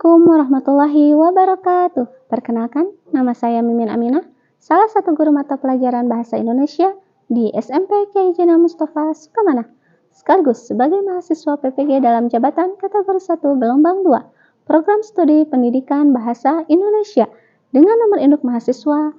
Assalamualaikum warahmatullahi wabarakatuh. Perkenalkan, nama saya Mimin Aminah, salah satu guru mata pelajaran Bahasa Indonesia di SMP Kyai Jenderal Mustafa Sukamanah, sekaligus sebagai mahasiswa PPG dalam jabatan kategori 1 gelombang 2, Program Studi Pendidikan Bahasa Indonesia dengan nomor induk mahasiswa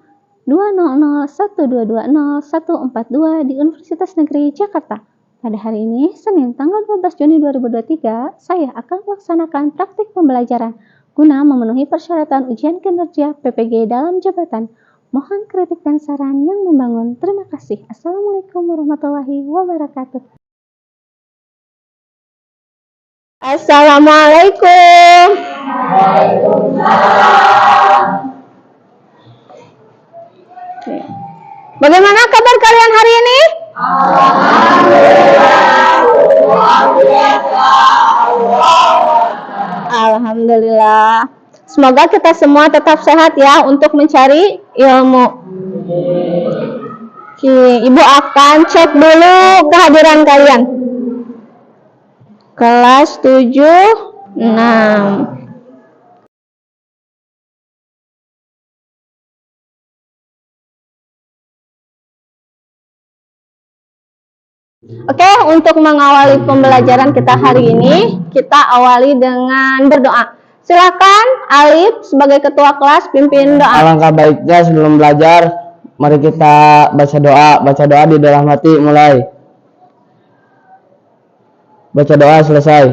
20012204142 di Universitas Negeri Jakarta. Pada hari ini, Senin tanggal 12 Juni 2023, saya akan melaksanakan praktik pembelajaran guna memenuhi persyaratan ujian kinerja PPG dalam jabatan. Mohon kritik dan saran yang membangun. Terima kasih. Assalamualaikum warahmatullahi wabarakatuh. Assalamualaikum. Bagaimana kabar kalian hari ini? Alhamdulillah. Semoga kita semua tetap sehat ya untuk mencari ilmu. Ibu akan cek dulu kehadiran kalian. Kelas 7, 6. Oke, untuk mengawali pembelajaran kita hari ini, kita awali dengan berdoa. Silakan Alif sebagai ketua kelas pimpin doa. Alangkah baiknya sebelum belajar, mari kita baca doa. Baca doa di dalam hati, mulai. Baca doa selesai.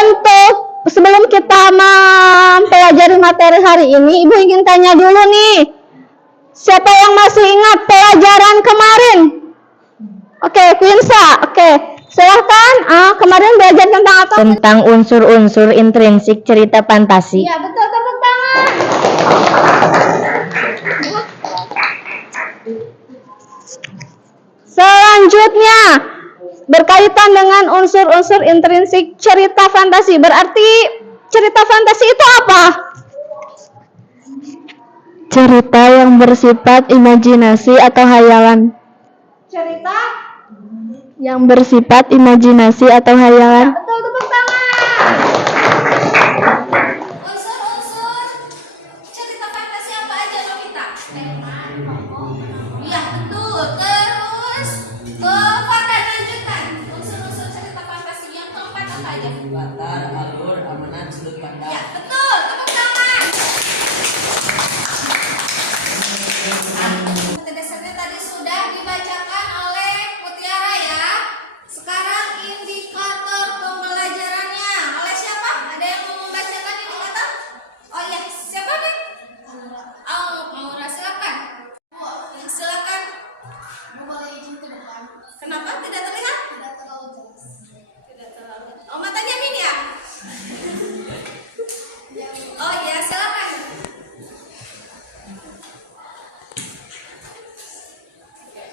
Untuk sebelum kita mempelajari materi hari ini, Ibu ingin tanya dulu nih. Siapa yang masih ingat pelajaran kemarin? Oke, Quinsa. Oke, silahkan. Kemarin belajar tentang apa? Tentang unsur-unsur intrinsik cerita fantasi. Ya, betul. Tepuk tangan. Selanjutnya, berkaitan dengan unsur-unsur intrinsik cerita fantasi. Berarti cerita fantasi itu apa? Cerita yang bersifat imajinasi atau hayalan. Cerita Yang bersifat imajinasi atau hayalan. betul, tepuk tangan. Unsur-unsur cerita fantasi apa aja, Novita? Iya, betul. Terus Farhan lanjutkan. Unsur-unsur cerita fantasi yang keempat apa aja? Latar, alur, amanat, sudut pandang. Ya, betul. Tepuk tangan. Materi tadi sudah dibacakan oleh Mutiara ya. Sekarang indikator pembelajarannya oleh siapa? Ada yang mau membacakan indikator? Oh iya, siapa nih? Mau silakan. Silakan. Boleh izin ke depan. Kenapa tidak terlihat? Tidak terlalu jelas. Tidak terlalu. Oh, matanya min ya? Oh iya, silakan.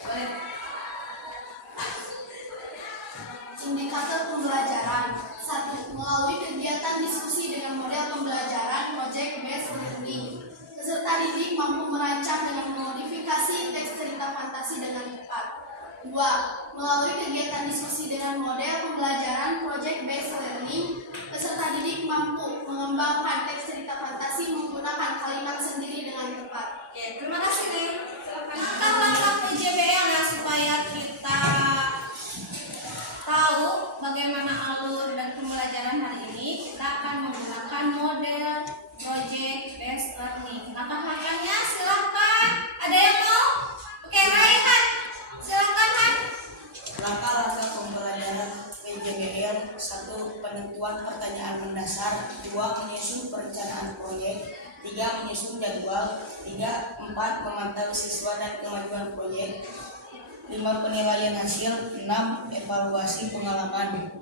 Boleh. Indikator pembelajaran. 1. Melalui kegiatan diskusi dengan model pembelajaran project based learning. Peserta didik mampu merancang dengan memodifikasi teks cerita fantasi dengan tepat. 2. Melalui kegiatan diskusi dengan model pembelajaran project based learning, peserta didik mampu mengembangkan teks cerita fantasi menggunakan kalimat sendiri dengan tepat. Oke, terima kasih nih. Silakan langkah PJBL ya supaya kita tahu bagaimana alur dan pembelajaran hari ini. Kita akan menggunakan model project based learning. Langkah-langkahnya silahkan. Ada yang mau? Oke, Raihan. Silahkan, Han. Langkah-langkah pembelajaran PJBL: 1. Penentuan pertanyaan mendasar. 2. Menyusun perencanaan proyek. 3. Menyusun jadwal. 4. Memantau siswa dan kemajuan proyek. 5. Penilaian hasil. 6. Evaluasi pengalaman.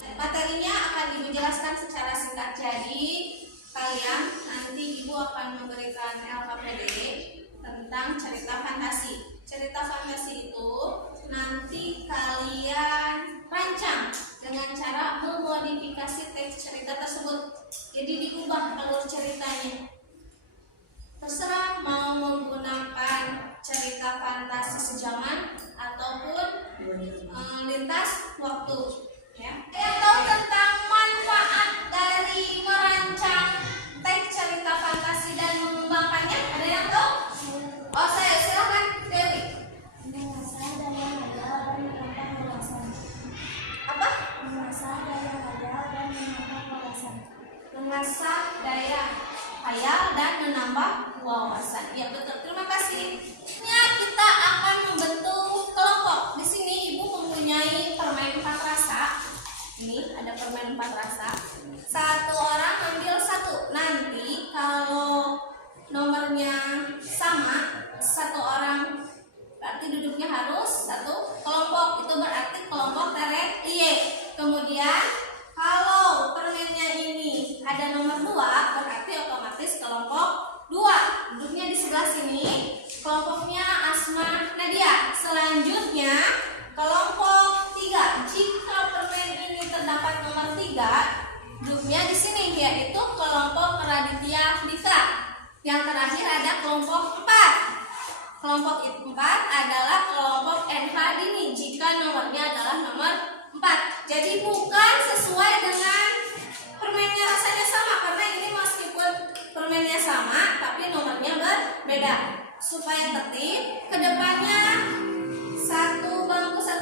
Materinya akan Ibu jelaskan secara singkat. Jadi kalian nanti Ibu akan memberikan LKPD tentang cerita fantasi. Cerita fantasi itu nanti kalian rancang dengan cara memodifikasi teks cerita tersebut. Jadi diubah alur ceritanya. Terserah mau menggunakan cerita fantasi sejaman ataupun lintas waktu. Ya. Yang tahu tentang manfaat dari merancang teks cerita fantasi dan mengembangkannya? Ada yang tahu? Oh, saya silakan Dewi. Apa? Mengasah daya hayal dan menambah wawasan. Ya betul. Terima kasih. Kita akan membentuk kelompok. Di sini Ibu mempunyai permen 4 rasa. Ini ada permen 4 rasa. Satu orang ambil satu. Nanti kalau nomornya sama, satu orang berarti duduknya harus satu kelompok. Itu berarti kelompok teret Y. Kemudian kalau permennya ini ada nomor 2, berarti otomatis kelompok 2. Duduknya di sebelah sini. Kelompoknya Asma Nadia. Selanjutnya kelompok 3. Jika permen ini terdapat nomor 3, duduknya di sini, yaitu kelompok Raditya Dika. Yang terakhir ada kelompok 4. Kelompok 4 adalah kelompok NH Dini jika nomornya adalah nomor 4. Jadi bukan sesuai dengan permennya rasanya sama, karena ini meskipun permennya sama tapi nomornya berbeda. Supaya tertib, kedepannya satu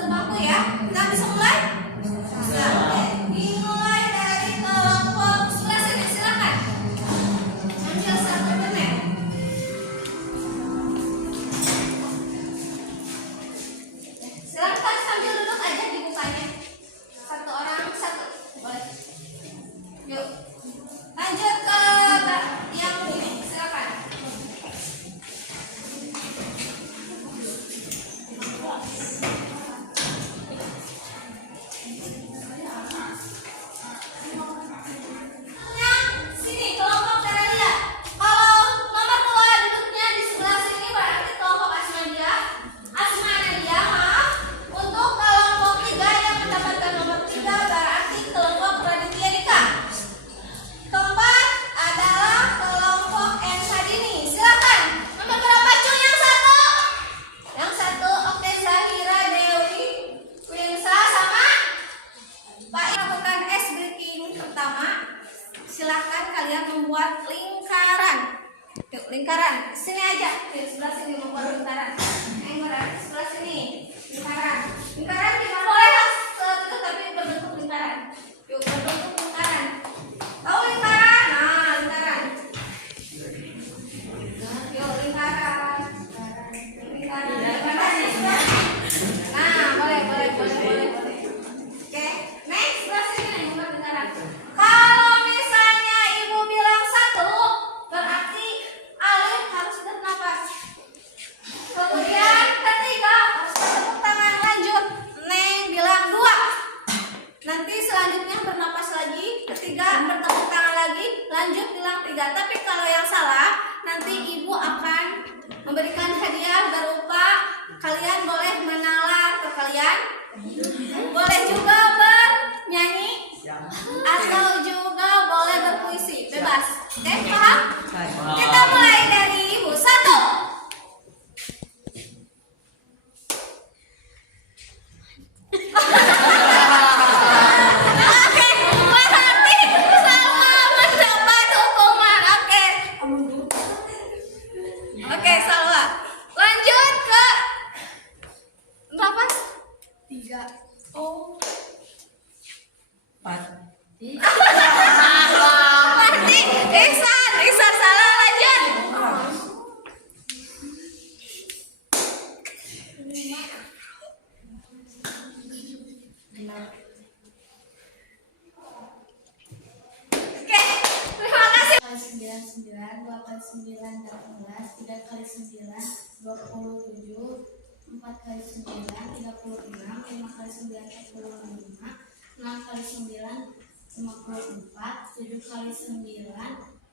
bangku ya. Kita bisa mulai? Bisa. Oke. Dimulai dari kelompok sebelah sini, silakan. Ambil satu permen. Silakan sambil duduk aja dibukanya. Satu orang satu. Boleh. Yuk. Lanjut ke yang ini, silakan. Yang sini kelompok Teralia. Kalau nomor 2 duduknya di sebelah sini berarti kelompok Asma Nadia, maaf. Untuk kelompok 3 yang mendapatkan nomor 3 berarti kelompok Raditya Dika. Keempat adalah kelompok NH Dini. Silakan. Nomor berapa cuy? Yang satu. Yang satu, oke. Zahira Dewi Winsa sama Pak lakukan ice breaking pertama. Silakan kalian membuat lingkaran. Yuk, lingkaran. Sini aja. Di sebelah sini membuat lingkaran. Yang berarti sebelah sini. Lingkaran. Lingkaran tidak boleh satu tapi berbentuk lingkaran. Yuk, berbentuk lingkaran. Tahu lingkaran? Nah, lingkaran. Yuk, lingkaran. Lingkaran. Nah, boleh. Oke, next sebelah sini nih membuat lingkaran. Kalau misalnya Ibu bilang 1, berarti Alif harus bernafas. Kemudian ketiga harus bertepuk tangan, lanjut. Neng bilang 2. Nanti selanjutnya bernafas lagi, ketiga bertepuk tangan lagi, lanjut bilang 3. Tapi kalau yang salah, nanti Ibu akan memberikan hadiah berupa kalian boleh menalar ke kalian, boleh juga bernyanyi, atau juga boleh berpuisi, bebas. Oke, paham? Kita mulai dari Ibu. 1. Oke, berarti sama mendapat hukuman. Oke, Salwa. Lanjut ke berapa? 3. Oh. 4. Berarti Ihsan salah, lanjut. Oke, terima kasih. 9, 2 kali 9, 18, 3 kali 9, 27, 4 kali 9, 36, 5 kali 9, 45, 6 kali 9, 54, 7 kali 9,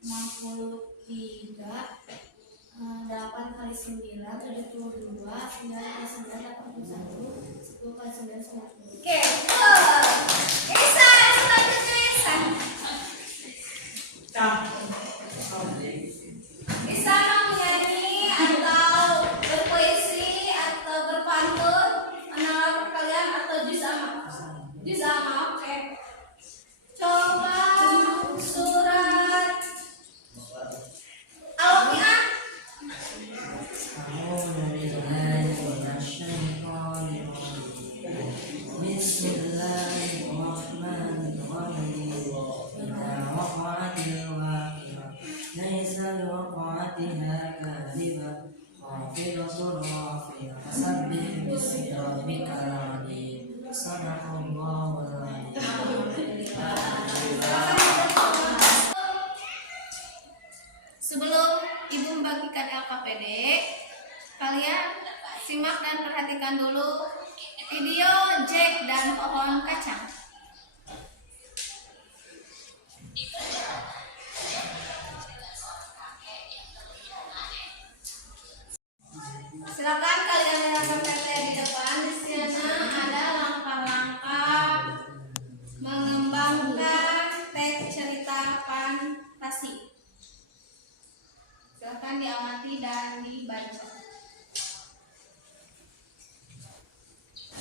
63, 8 kali 9, 72, 9 kali 9, 81, 10 kali 9, 90. Oke, betul. Ihsan, selanjutnya Ihsan. Ihsan Sebelum Ibu membagikan LKPD, kalian simak dan perhatikan dulu video Jack dan pohon kacang. Silakan kalian melihat PT di depan. Di sana ada langkah-langkah mengembangkan teks cerita fantasi. Silakan diamati dan dibaca.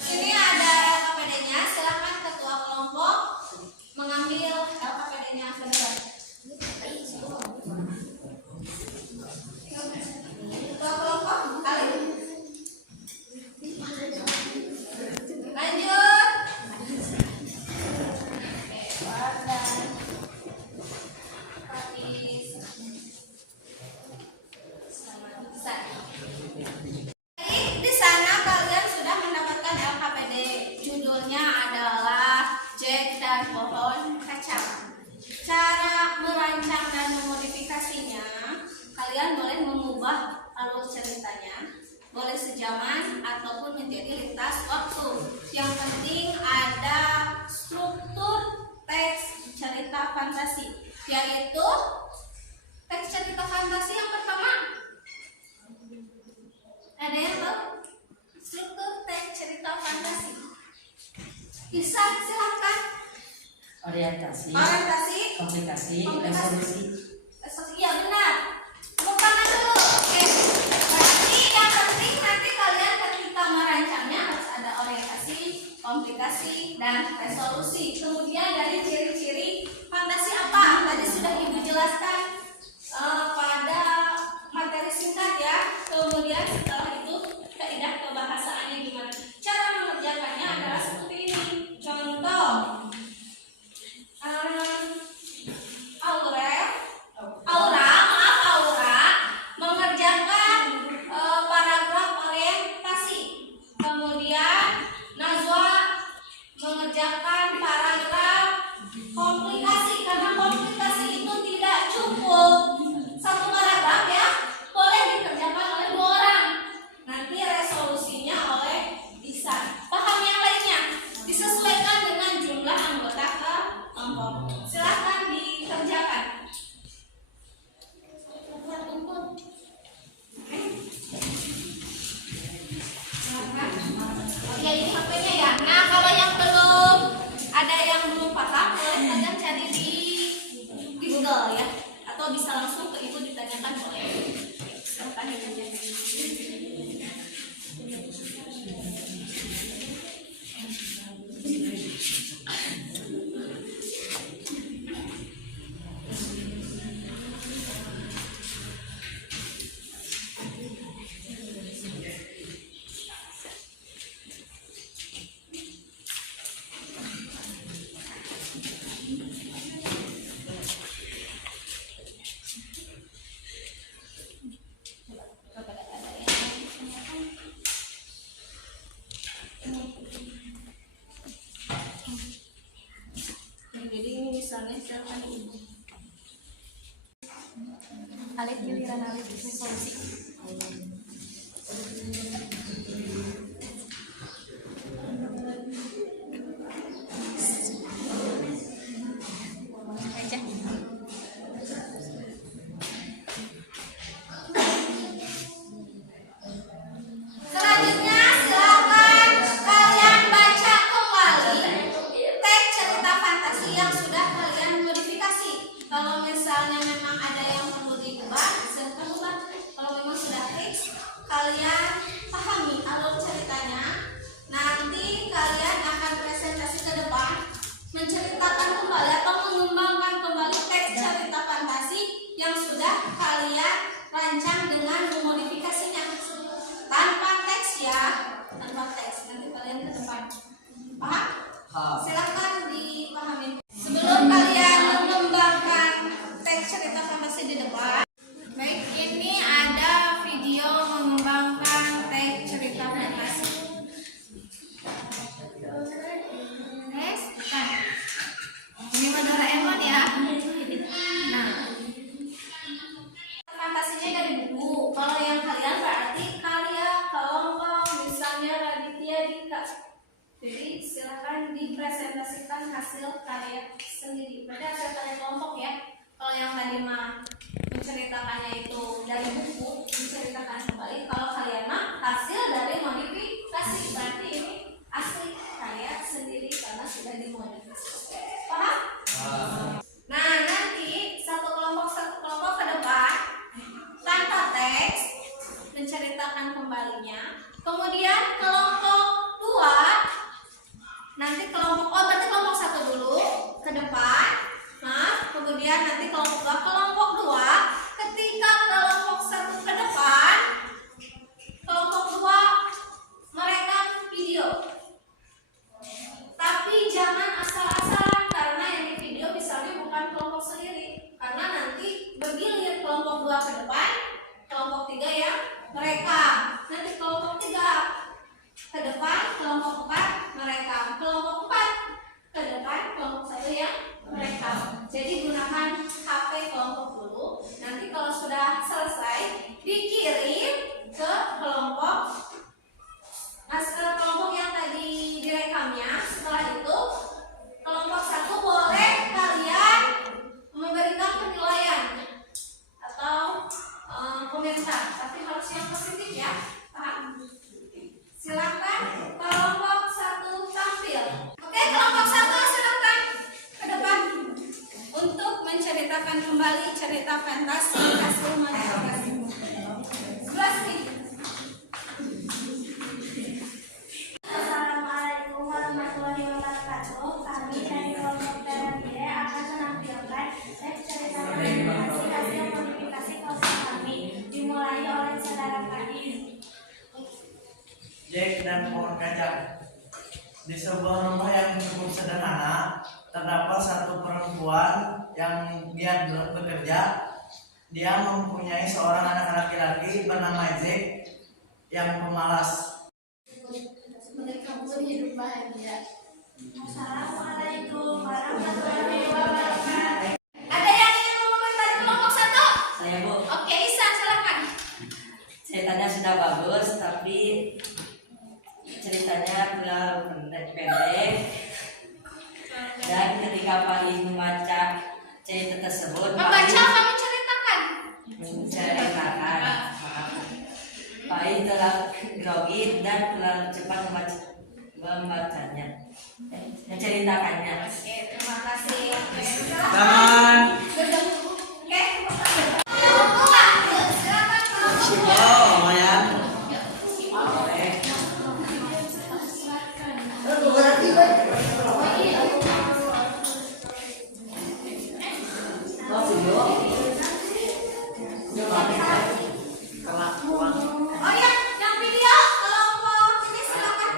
Ini ada LKPD-nya. Silakan ketua kelompok mengambil LKPD-nya ke depan. Ketua kelompok, kalian. Lanjut. Di sana kalian sudah mendapatkan LKPD. Judulnya adalah Jack dan pohon kacang. Cara merancang dan memodifikasinya, kalian boleh mengubah alur ceritanya, boleh sejaman ataupun menjadi lintas waktu. Yang penting ada struktur teks cerita fantasi, yaitu teks cerita fantasi yang pertama. Ada yang tahu struktur teks cerita fantasi? Bisa, silakan. Orientasi, Komplikasi, resolusi. Iya benar. Tepuk tangan dulu. Oke. Berarti yang penting nanti kalian ketika merancangnya harus ada orientasi, komplikasi, dan resolusi. Kemudian dari ciri-ciri fantasi apa? Tadi sudah Ibu jelaskan pada materi singkat ya. Kemudian setelah itu kaidah kebahasaannya gimana? Cara mengerjakannya adalah seperti ini. Contoh, Aura mengerjakan paragraf orientasi. Kemudian Najwa mengerjakan paragraf komplikasi. Karena komplikasi itu tidak cukup satu paragraf ya, boleh dikerjakan oleh 2 orang. Nanti resolusinya oleh Ihsan. Paham yang lainnya? Disesuaikan dengan jumlah anggota kelompok. Silakan dikerjakan. Oke, ini HP-nya ya. Nah, kalau yang belum ada yang belum paham, boleh kalian cari di Google ya, atau bisa langsung ke Ibu ditanyakan boleh. Silakan ditanyakan. Jadi ini misalnya silakan Ibu. Alif giliran Alif resolusi. Selanjutnya silakan kalian baca kembali teks cerita fantasi yang sudah kalian modifikasi. Kalau misalnya memang ada yang perlu diubah, silakan ubah. Kalau memang sudah fix, kalian pahami alur ceritanya. Nanti kalian akan presentasi ke depan, menceritakan kembali atau mengembangkan kembali teks cerita fantasi yang sudah kalian rancang dengan memodifikasinya. Tanpa teks ya, tanpa teks. Nanti kalian ke depan. Paham? Silakan dipahami. Sebelum kalian mengembangkan teks cerita fantasi di depan, baik, ini ada video mengembangkan mempresentasikan hasil karya sendiri. Berarti hasil karya kelompok ya. Kalau yang tadi mah menceritakannya itu dari buku, menceritakan kembali. Kalau kalian mah hasil dari modifikasi. Berarti ini asli karya sendiri karena sudah dimodifikasi. Paham? Nah, nanti satu kelompok ke depan tanpa teks menceritakan kembalinya. Kemudian kelompok 2 nanti berarti kelompok 1 dulu ke depan. Nah, kemudian nanti kelompok 2 ketika kelompok 1 ke depan, kelompok 2 merekam video. Tapi jangan asal-asalan karena yang di video misalnya bukan kelompok sendiri. Karena nanti bergilir kelompok 2 ke depan, kelompok 3 yang merekam. Nanti kelompok 3 ke depan, kelompok 4 merekam. Kelompok 4 ke depan, kelompok 1 yang merekam. Jadi gunakan HP kelompok dulu. Nanti kalau sudah selesai dikirim ke kelompok yang tadi direkamnya. Setelah itu kelompok 1 boleh kalian memberikan penilaian atau komentar, tapi harus yang positif ya. Paham? Silakan kelompok 1 tampil. Oke, kelompok 1 silakan ke depan untuk menceritakan kembali cerita fantasi hasil modifikasi. Assalamualaikum warahmatullahi wabarakatuh. Kami dari kelompok Terapire akan menampilkan teks cerita modifikasi hasil modifikasi kelompok kami, dimulai oleh saudara Kain. Jack dan pohon kacang. Di sebuah rumah yang cukup sederhana, terdapat satu perempuan yang giat bekerja. Dia mempunyai seorang anak laki-laki bernama Jack yang pemalas. Mereka berhidup bahagia. Assalamualaikum warahmatullahi wabarakatuh. Ada yang ingin mengomentari kelompok 1? Saya Bu, Oke, Isa silakan. ceritanya sudah bagus tapi ceritanya pendek. Dan ketika Pais membaca cerita tersebut, Membaca apa menceritakan? menceritakan. Pais telah grogi dan terlalu cepat membacanya, menceritakannya. Oke, terima kasih. Oke, silakan. Tangan. Oke, kelompok 2. Silakan kelompok 2. Oh, lumayan. Boleh. Oh ya, yang video kelompok ini silakan.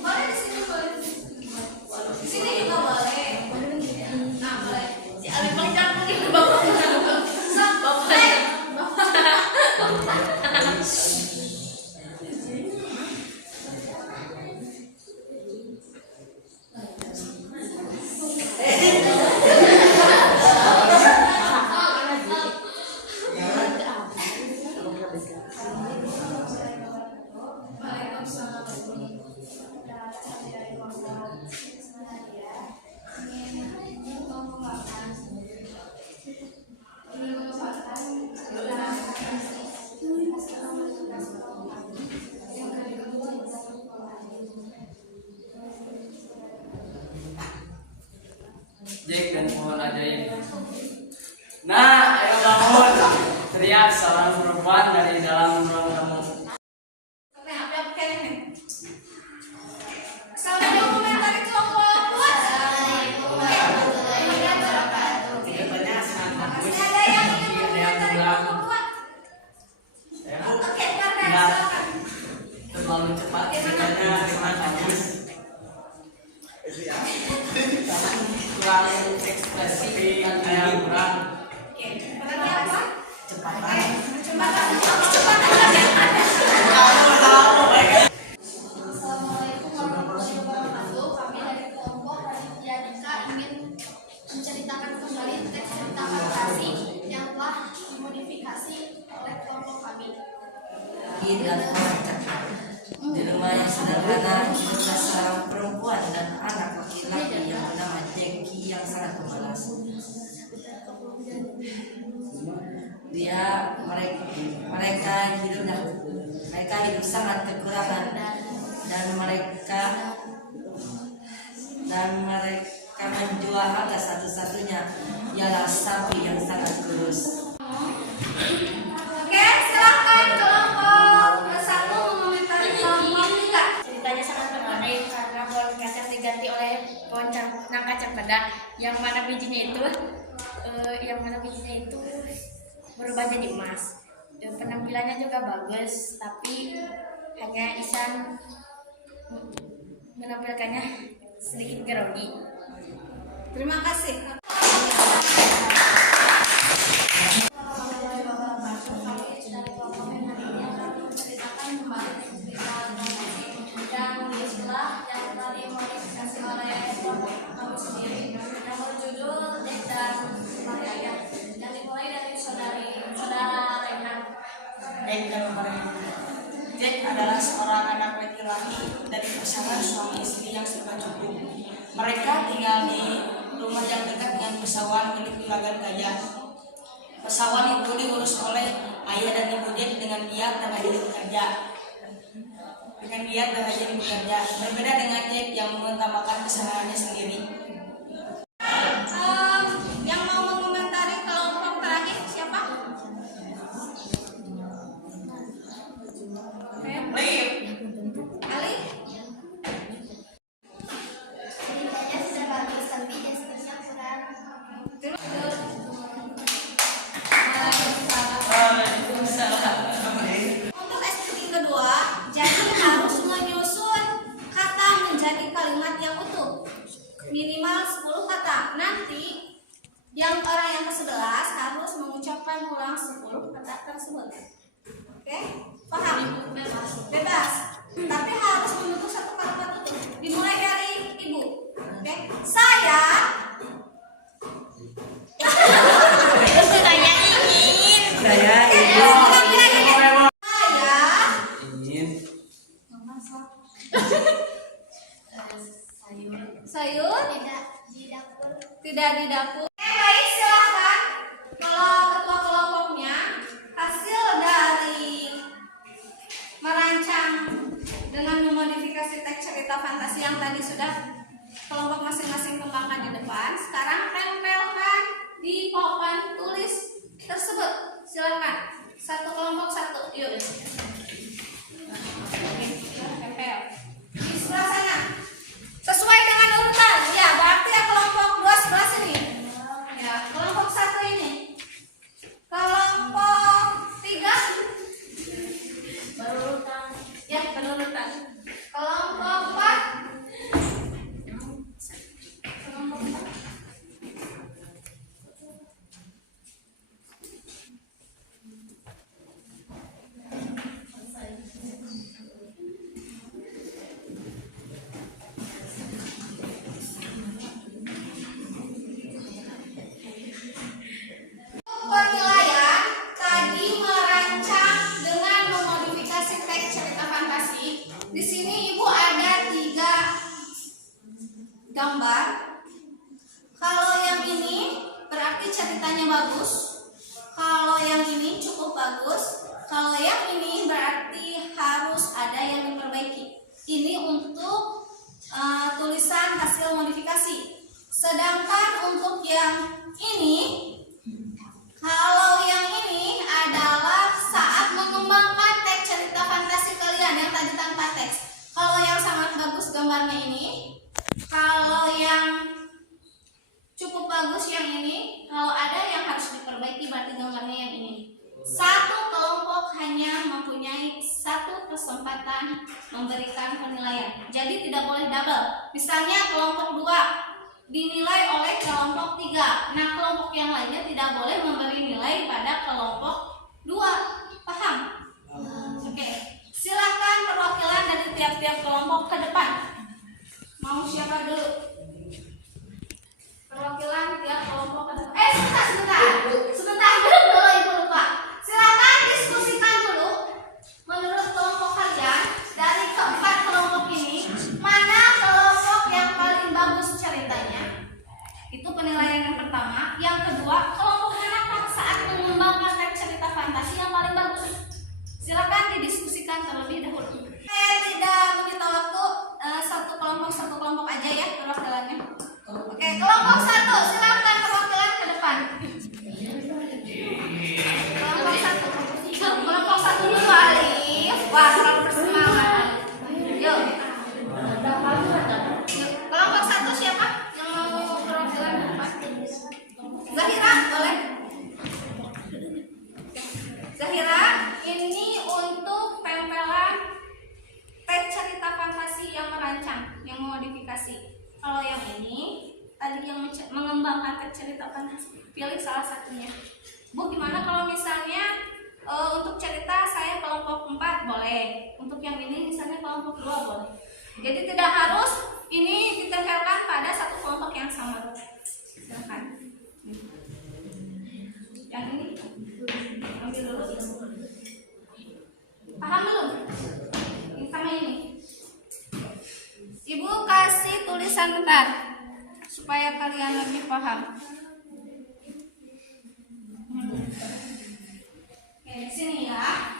Boleh di sini, boleh di sini. Di sini juga boleh. Nah, boleh. Si Ale paling cantik itu bapak. Jack dan pohon ajaib. Nah, ayo bangun! Teriak seorang perempuan dari dalam ruang tamu. Salah yang komentari kelompok 2. Ceritanya sangat bagus. Ada yang ingin Ada yang komentari bilang, kelompok 2? ya Bu, Oke, karena Nah. silakan. terlalu cepat. Ceritanya sangat bagus. Kurang ekspresi, kayak kurang Oke, berarti apa? cepatan. Kecepatan yang ada. Assalamualaikum warahmatullahi wabarakatuh. Kami dari kelompok Raditya Dika ingin menceritakan kembali teks cerita fantasi yang telah dimodifikasi oleh kelompok kami. Kita di rumah yang mereka hidup sangat kekurangan dan mereka menjual harta satu-satunya ialah sapi yang sangat kurus. Oke, silakan kelompok 1 mengomentari kelompok 3. Ceritanya sangat menarik karena pohon kacang diganti oleh pohon nangka cempedak yang mana bijinya itu berubah jadi emas. Dan penampilannya juga bagus, tapi hanya Ihsan menampilkannya sedikit grogi. Terima kasih. Jack adalah seorang anak laki-laki dari pasangan suami istri yang serba cukup. Mereka tinggal di rumah yang dekat dengan pesawahan milik juragan Gajah. Pesawahan itu diurus oleh ayah dan ibu Jack dengan giat dan rajin bekerja. Berbeda dengan Jack yang mengutamakan kesehariannya sendiri. Yang mau mengomentari kelompok terakhir siapa? Ali? Ceritanya sudah bagus, tapi gesturnya kurang. Untuk estetik kedua, jadi harus menyusun kata menjadi kalimat yang utuh. Minimal 10 kata. Nanti yang orang yang ke-11 harus mengucapkan ulang 10 kata tersebut. Oke? Paham? Bebas. Tapi harus membentuk satu kalimat utuh. Dimulai dari ibu. Oke? Saya sayur tidak di dapur. Baik, silakan. Kalau ketua kelompoknya hasil dari merancang dengan memodifikasi teks cerita fantasi yang tadi sudah kelompok masing-masing kembangkan di depan. Sekarang tempelkan di papan tulis tersebut. Silakan. Satu kelompok satu. Yuk. Tempel. Di sebelah sana. Sesuai dengan urutan. Ya, berarti ya kelompok 2 sebelah sini. Ya, kelompok 1 ini. Kelompok 3 berurutan. Ya, berurutan. Kelompok 4 kelompok 4 penilaian tadi merancang dengan memodifikasi teks cerita fantasi. Di sini ibu ada 3 gambar. Kalau yang ini berarti ceritanya bagus. Kalau yang ini cukup bagus. Kalau yang ini berarti harus ada yang diperbaiki. Ini untuk tulisan hasil modifikasi. Sedangkan untuk yang ini, kalau yang ini adalah saat mengembangkan teks cerita fantasi kalian yang tadi tanpa teks. Kalau yang sangat bagus gambarnya ini, kalau yang cukup bagus yang ini, kalau ada yang harus diperbaiki berarti gambarnya yang ini. Satu kelompok hanya mempunyai 1 kesempatan memberikan penilaian. Jadi tidak boleh double. Misalnya kelompok 2 dinilai oleh kelompok 3. Nah, kelompok yang lainnya tidak boleh memberi nilai pada kelompok 2. Paham? Oke. Silakan perwakilan dari tiap-tiap kelompok ke depan. Mau siapa dulu? Perwakilan tiap kelompok ke depan. Sebentar dulu Ibu lupa. Silakan diskusikan dulu menurut kelompok kalian dari keempat kelompok ini mana kelompok yang paling bagus ceritanya. Itu penilaian yang pertama. Yang kedua, kelompok manakah saat mengembangkan teks merancang, yang memodifikasi. Kalau yang ini tadi yang mengembangkan cerita fantasi, pilih salah satunya. Bu, gimana kalau misalnya untuk cerita saya kelompok 4 boleh, untuk yang ini misalnya kelompok 2 boleh. Jadi tidak harus ini ditempelkan pada satu kelompok yang sama. Silakan. Yang ini ambil dulu. Paham belum? Ini sama ini. Ibu kasih tulisan bentar supaya kalian lebih paham. Oke, di sini ya.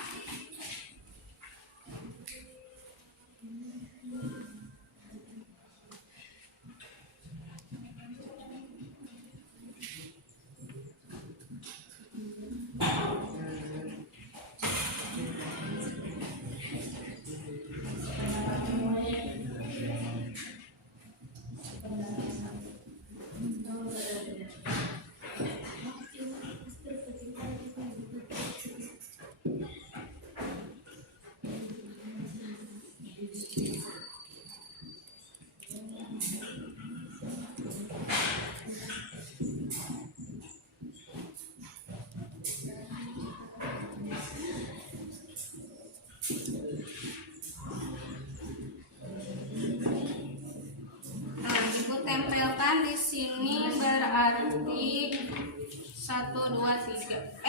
Tempelkan di sini berarti 1, 2, 3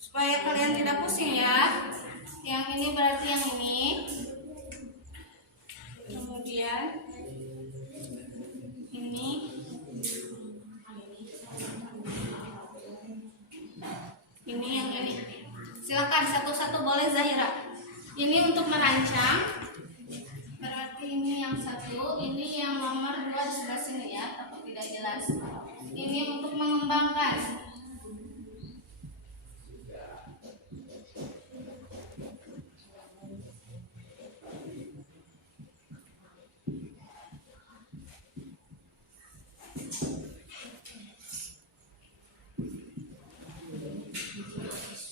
supaya kalian tidak pusing ya. Yang ini berarti yang ini, kemudian ini, yang ini. Silakan satu-satu boleh Zahira. Ini untuk merancang. Ini yang satu, ini yang nomor 2 di sebelah sini ya, tapi tidak jelas. Ini untuk mengembangkan.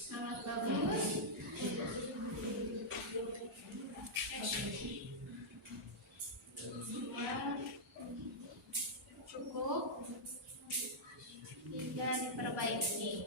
Sangat bagus. Cukup, tidak diperbaiki.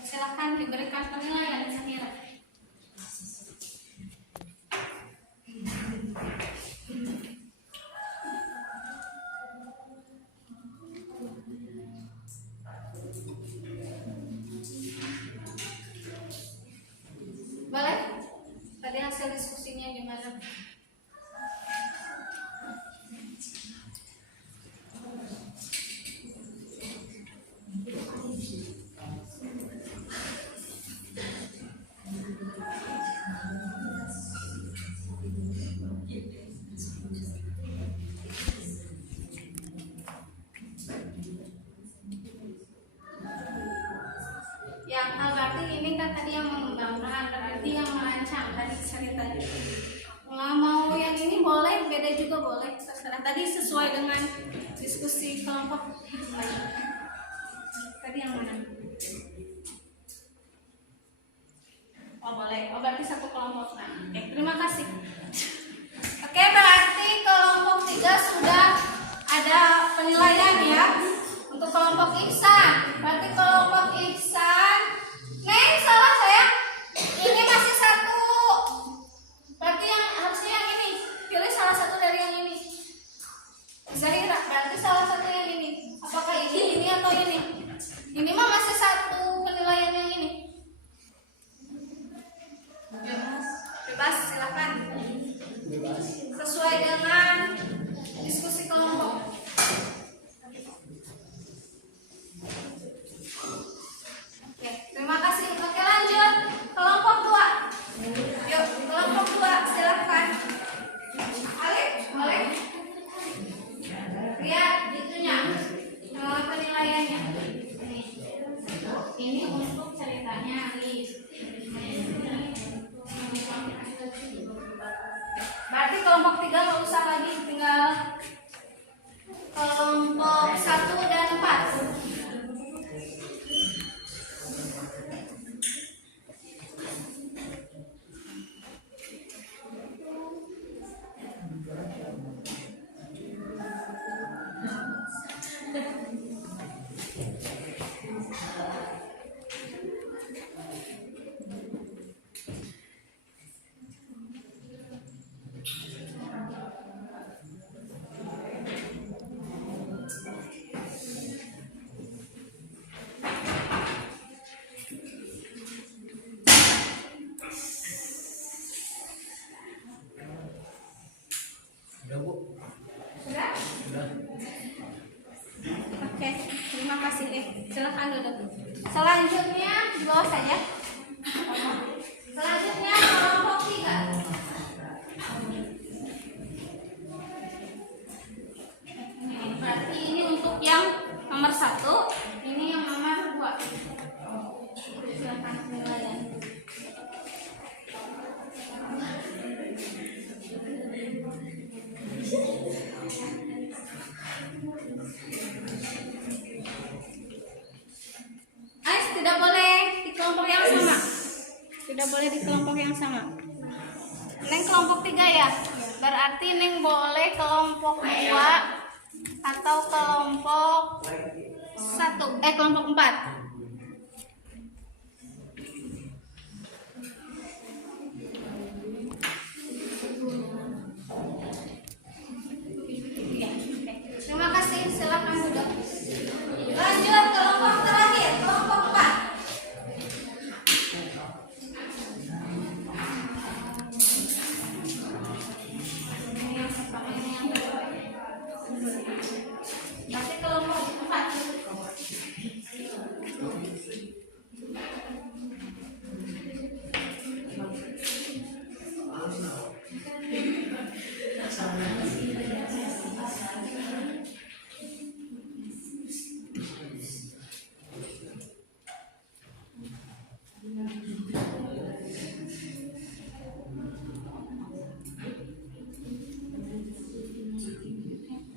Silakan diberikan penilaian Zahira. Boleh? Tadi hasil diskusinya gimana? Yang berarti ini kan tadi yang mengembangkan, berarti yang merancang tadi ceritanya. Nggak mau yang ini boleh, beda juga boleh, terserah. Tadi sesuai dengan diskusi kelompok. Tadi yang mana? Oh boleh, oh berarti satu kelompok. Nah, oke, terima kasih. Oke, berarti kelompok 3 sudah ada penilaian ya. Untuk kelompok Ihsan, berarti kelompok Ihsan, Neng salah sayang, ini masih 1. Berarti yang harusnya yang ini, pilih salah satu dari yang ini. Zahira, berarti salah satu yang ini. Apakah ini atau ini? Ini mah masih 1 penilaian yang ini. Bebas, silakan. Sesuai dengan diskusi kelompok. untuk ceritanya nih. Berarti kelompok 3 nggak usah lagi, tinggal kelompok 1 dan 4. Sudah? Oke, terima kasih. Silakan duduk. Selanjutnya di bawah saja. Selanjutnya kelompok 3. Berarti ini untuk yang nomor 1, ini yang nomor 2. Silakan penilaian. Tidak boleh di kelompok yang sama. Tidak boleh di kelompok yang sama. Neng kelompok 3 ya. Berarti Neng boleh kelompok 2 atau kelompok 1. Kelompok 4. Terima kasih. Silakan duduk. Lanjut kelompok terakhir, kelompok 4. Berarti kelompok 4.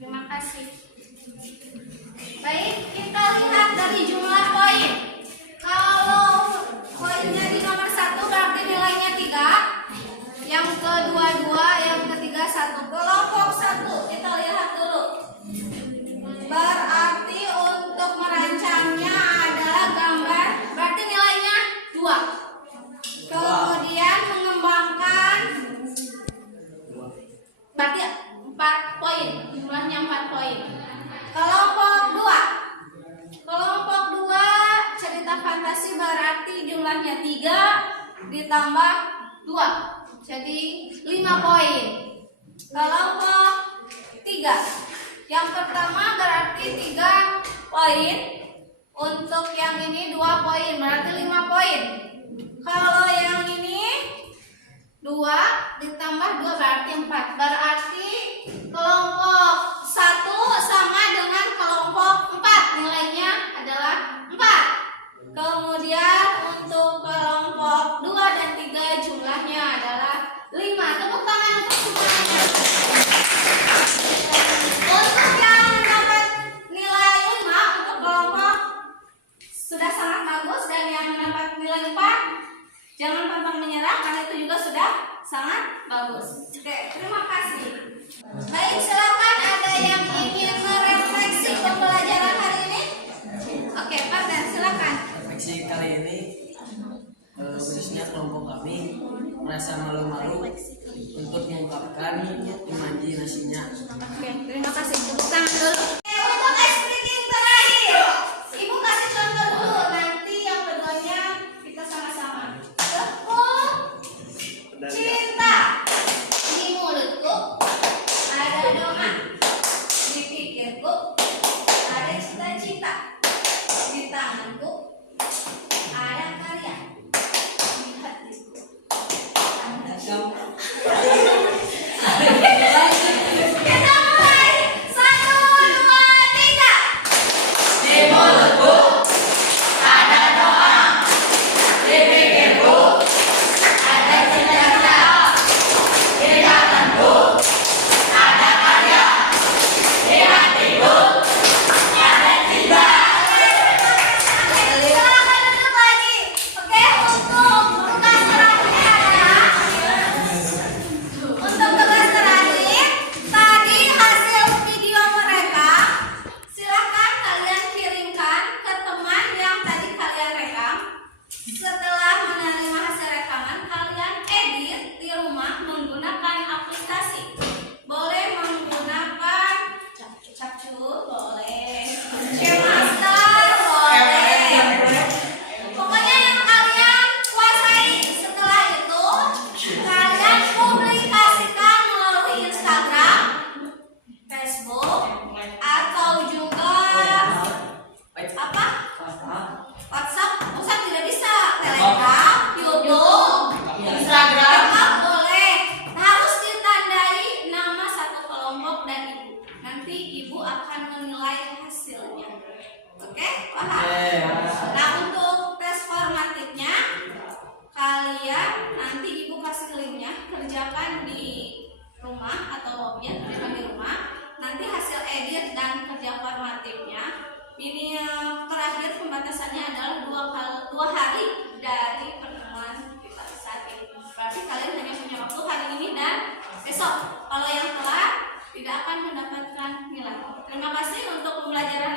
Terima kasih. Baik, kita lihat dari jumlah poin. Kalau poinnya di nomor 1 berarti nilainya 3. Yang kedua 2, yang ketiga 1. Kelompok 1 kita lihat dulu. Berarti untuk merancangnya adalah gambar, berarti nilainya 2. Kemudian mengembangkan berarti 4 poin, jumlahnya 4 poin. Kelompok 2. Kelompok 2 cerita fantasi berarti jumlahnya 3 ditambah 2. Jadi 5 poin. Kelompok 3. Yang pertama berarti 3 poin. Untuk yang ini 2 poin, berarti 5 poin. Kalau yang ini 2 ditambah 2 berarti 4. Berarti kelompok 1 sama dengan kelompok 4. Nilainya adalah 4. Kemudian untuk kelompok 2 dan 3 jumlahnya adalah 5. Tepuk tangan untuk semuanya. Untuk yang mendapat nilai 5 untuk kelompok sudah sangat bagus, dan yang mendapat nilai 4 jangan pantang menyerah karena itu juga sudah sangat bagus. Oke, terima kasih. Baik, silakan ada yang ingin merefleksi pembelajaran hari ini? Oke, partner silakan. Refleksi kali ini khususnya kelompok kami merasa malu-malu untuk mengungkapkan imajinasinya. Oke, terima kasih. Tepuk tangan dulu. Untuk ice breaking terakhir, Ibu kasih contoh dulu. Nanti yang keduanya kita sama-sama. Tepuk cinta. Di mulutku ada doa, di pikirku ada cita-cita, di tanganku ada karya, di hatiku ada gambar. Kita mulai. 1, 2, Master boleh. Pokoknya yang kalian kuasai. Setelah itu kalian publikasikan melalui Instagram, Facebook, atau juga apa? WhatsApp tidak bisa. Telegram, YouTube, Instagram boleh. Harus ditandai nama satu kelompok dan ibu. Nanti ibu akan menilai hasilnya. Oke, paham? Nah, untuk tes formatifnya kalian nanti ibu kasih linknya, kerjakan di rumah atau ya kerjakan di rumah. Nanti hasil edit dan kerja formatifnya ini terakhir pembatasannya adalah 2 hari dari pertemuan kita saat ini. Berarti kalian hanya punya waktu hari ini dan besok. Kalau yang telat tidak akan mendapatkan nilai. Terima kasih untuk pembelajaran